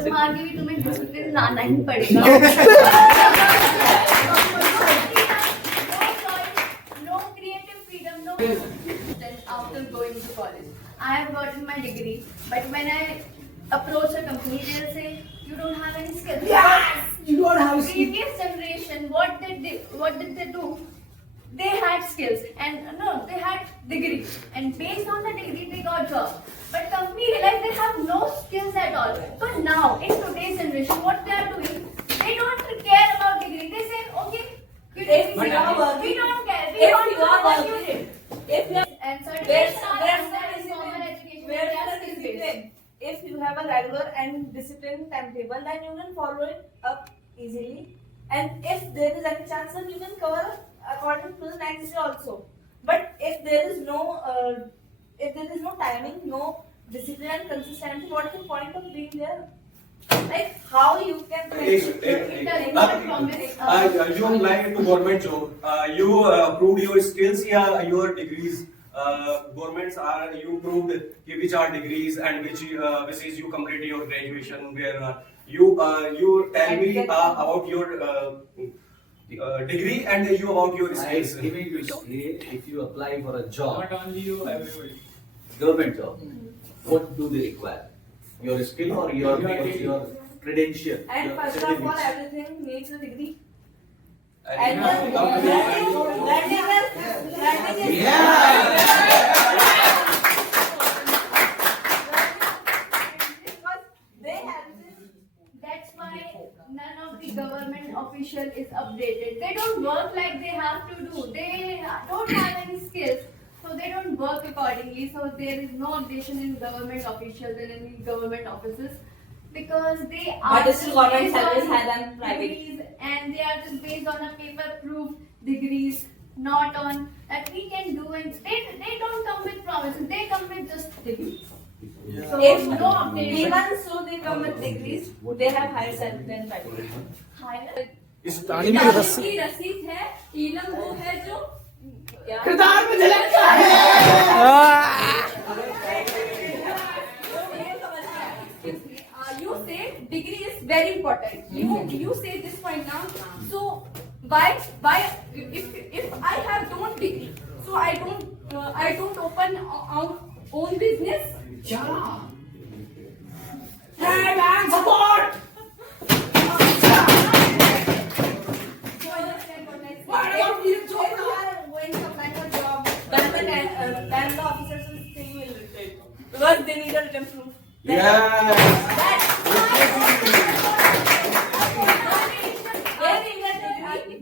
जब आगे भी तुम्हें डिसिप्लिन लाना ही पड़ेगा. No creative freedom, no. Then after going to college, I have gotten my degree, but when I approach a company, they'll say you don't have any skills. Yes, you don't have skills. Previous generation, what did they do? They had skills and no, they had degree, and based on the degree they got job. But company realized they have no skills at all. So now in today's generation, what they are doing, they don't care about degree. They say, okay, you did If degree. you are working- We don't care. We if want you to know are what you working- did. If you And Where's certificates are where's the that is formal discipline? education. Where's They are the skill-based. discipline? If you have a regular and disciplined timetable, then you can follow it up easily. And if there is any chance, then you can cover up according to the next day also. But if there is no timing, no discipline and consistency, what is the point of being there? Like how you can It does not promise. You apply to government job. You proved your skills, yeah, your degrees. Governments are you proved which are degrees and which is you completed your graduation. Where you tell me about your degree and you about your I skills. giving you say if you apply for a job, Not only you, everybody. government job, what do they require? Your skill or your credential? and your first of all, certificates? everything needs a degree. And And learning is because they have this. That's why none of the government official is updated. They don't work like they have to do. They don't have any skills, so they don't work accordingly. So there is no updation in government officials and in government offices because they are But still government based service on has done private. degrees, and they are just based on a paper-proof degrees, not on that we can do. And they don't come with promises. They come with just degrees. So If no update. even so they come with degrees, they have higher salary than private. Higher. तालीम की रस्सी की रसीद है, इलम वो है जो किरदार में झलकता you say degree is very important. You say this point now. So why if I have don't degree, so I don't open own business. Hey man, support! What about you? If you are going some kind of job, Then the officers will say you will return. Because they need a written proof.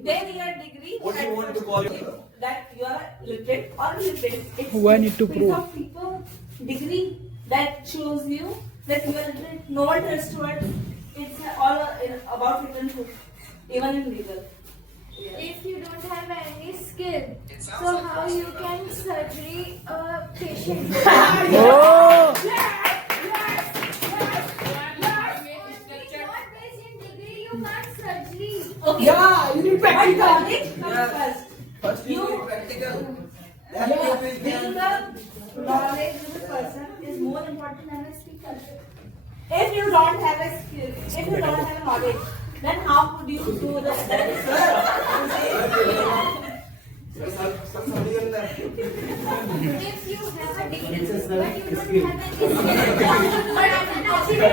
They need a degree. What do you want to call it? That you are literate or illiterate. It's Who I need to piece prove? of paper degree that shows you that you are literate. No one trusts to it. It's all about written proof, even in legal. if you don't have any skill, so how you can surgery a patient? Oh! Not based in degree, you can't surgery. Okay. Yeah, you need But practical. knowledge comes first. First You practical. being a knowledgeable person is more important than a speaker. If you don't have a skill, if you don't have a knowledge, then how would you do that? If you have a degree, but you don't have any skill,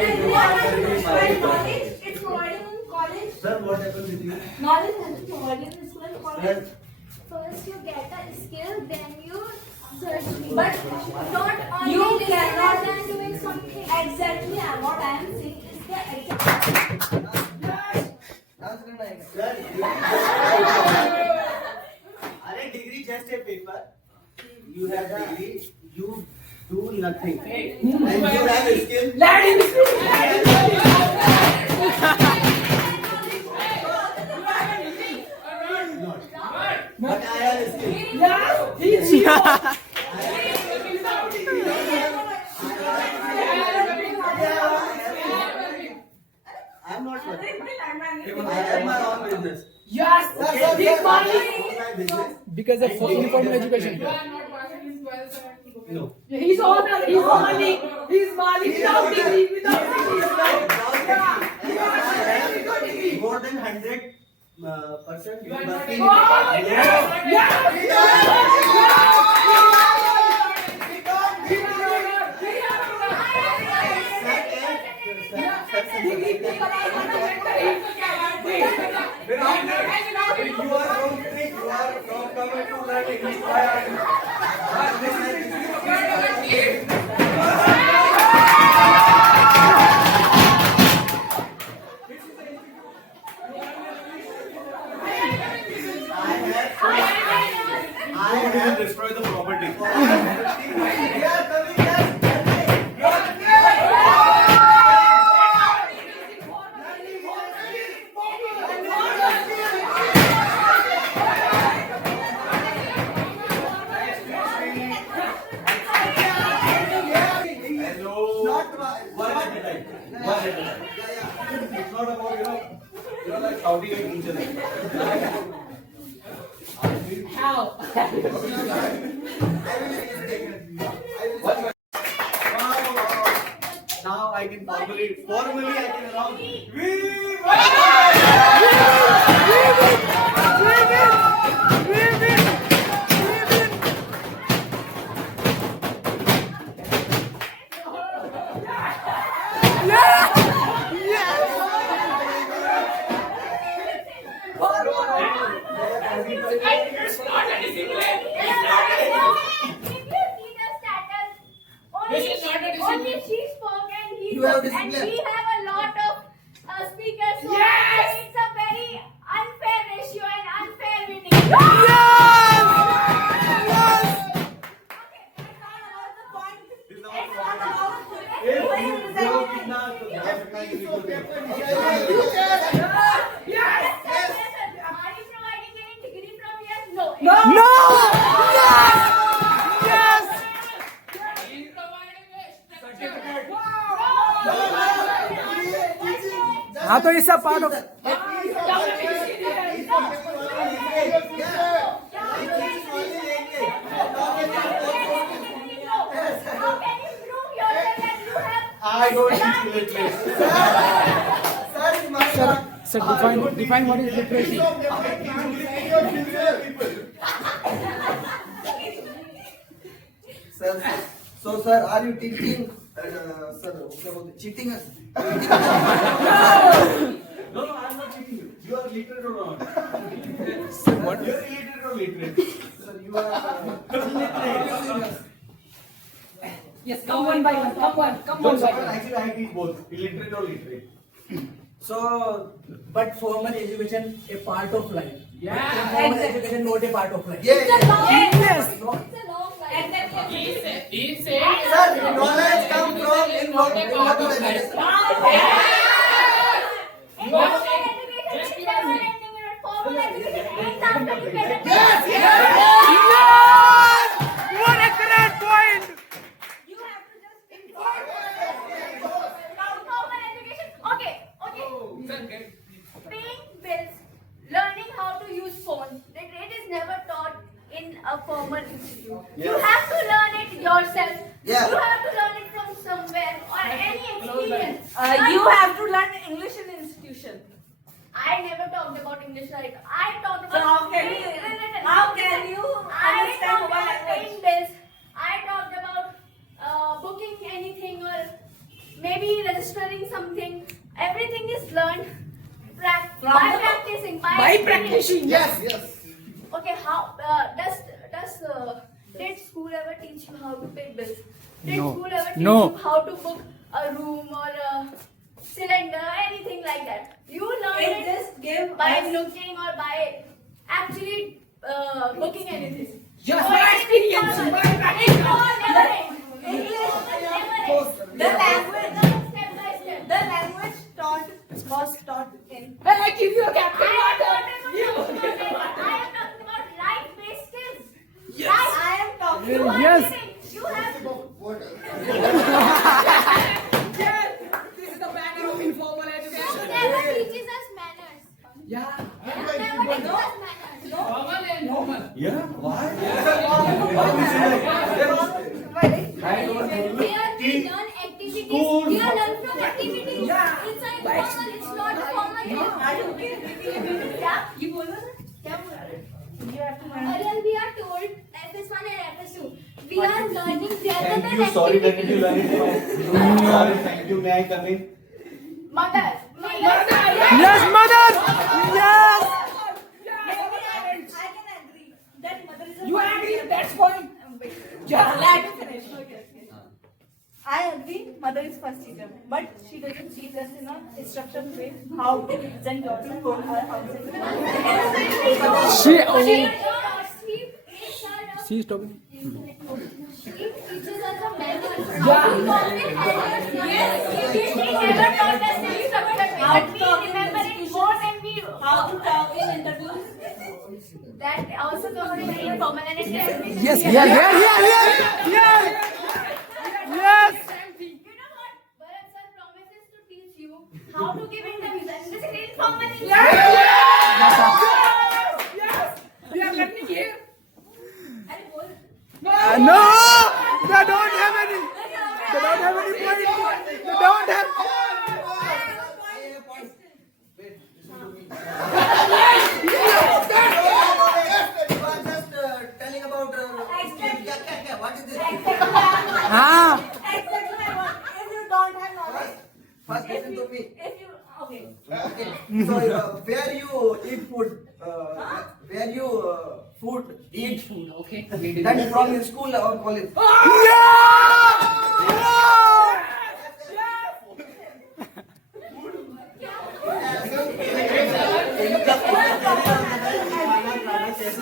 Knowledge, it's provided in college. Sir, what happened with you? Knowledge has been provided in school and college. first you get a skill, then you surgery. But not only you this cannot than doing something. exactly, and what I am saying is the exact. अरे degree just a paper you have degree you do nothing and you have skill Let him speak. But I have skill Yes, he's you. I am not I have my own business. Yes, he's money. Because of informal education. No. He's owner. He's money. He's money without degree. Without degree. person. You are working- not You are from Greek, you are from coming to learn English. Why are you? I have Destroy the property. we are coming here. Hello. Not One at a time. One at a time. It's not about, like shouting at each other. Now I can formally I can announce. Only she spoke and he You have spoke, and discipline. we have a lot of speakers. So Yes! it's a very unfair ratio and unfair winning. Are you providing any degree from here? No. No! हाँ तो इसका part of How can you prove yourself that you have I don't teach illiterate. Sir, define what is literacy. Sir, so sir, are you teaching? Sir, cheating us? No, I'm not cheating you. You are literate or not? Sir, what? You are illiterate or literate? Sir, you are illiterate. Yes, come one by one. No, sir, actually I teach both. Illiterate or literate. So, but formal education a part of life. Yeah. Formal education not a part of life. It's a long Yes. It's a long life. Sir, knowledge comes from informal education. What a great point. You have to just inform formal education. Okay. Paying bills, learning how to use phone. It is never taught in a formal institute. You have to learn it yourself. Yeah. You have to learn it from somewhere or any experience. You have to learn English in institution. I never talked about English like I talked about. So how can you- how can you I understand talked mobile about language? paying bills. I talked about booking anything or maybe registering something. Everything is learned by practicing. By practicing. Yes. Okay, how did school ever teach you how to pay bills? Did No. school ever teach No. you how to book a room or a cylinder, anything like that? You learn It it just give by us- looking or by actually booking anything. Just So by it's experience, all- by practice. it's all never end. English, Never end. the language, Step by step. the language was taught in. And I give you a I captain am water. talking about life-based skills. Yes. I am talking. You are Yes. living. You have This is the banner of informal education. never teaches us manners. Yeah. Never teaches us manners. Formal and normal. Yeah, why? Here we learn activities. We are learning from activities. Yeah. It's a informal. It's not a formal क्या ये बोलो ना क्या बोल रहे Earlier we are told FS1 and FS2. We are learning rather than Thank you. Sorry, when did you learn it from? Sorry, thank you. May I come in? mother Yes, mother! Yes! I can agree that mother is a You first agree? teacher. That's fine. Yeah, let me finish. I agree, mother is first teacher, but she doesn't teach us in a structured way how to present topic for our outside. She is talking. She teaches us the manners. Yes, he never taught us in structured way, but we remember it more than we How to talk in interviews. that also comes in informal and academic. Yes, here. Yes! You know what? Bharat sir promises to teach you how to give interviews and this is informal. Yes! We are learning here. अरे बोल No! They don't have any. They don't have any point. They don't have. Just telling about. What is this? Ah. Exactly my one. If you don't have knowledge, First listen to me. if you okay. Okay. So where you eat food? Where you eat food? Okay. That is from in school or college.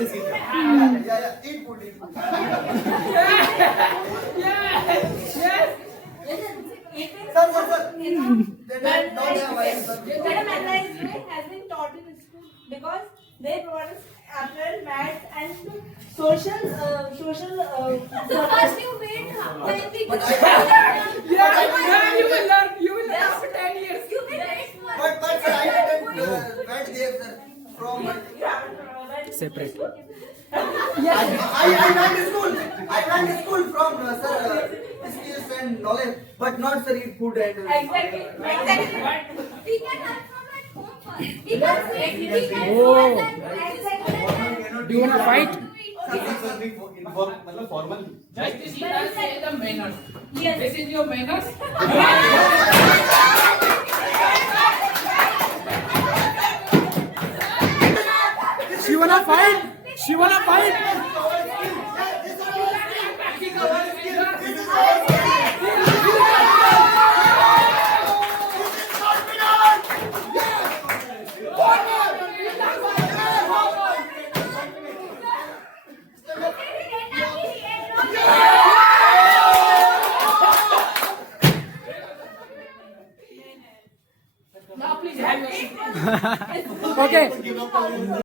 Yeah, eat food. Eat food. Sir. They don't have eyes, sir. Madam Analyze has been taught in school because they provide us apparel, maths, and social. So first you wait when we go. Yeah, you will learn after 10 years. You will wait for. But sir, I didn't went there, sir. From Separate. I went to school from sir skills and knowledge, but not sir eat food and. Exactly. We can learn from at home first. We can wait. We can go and then. Do you wanna fight? मतलब formal. Just this is the manners. Yes. This is your manners. She wanna fight? She wanna fight? Now please have your seat. Okay.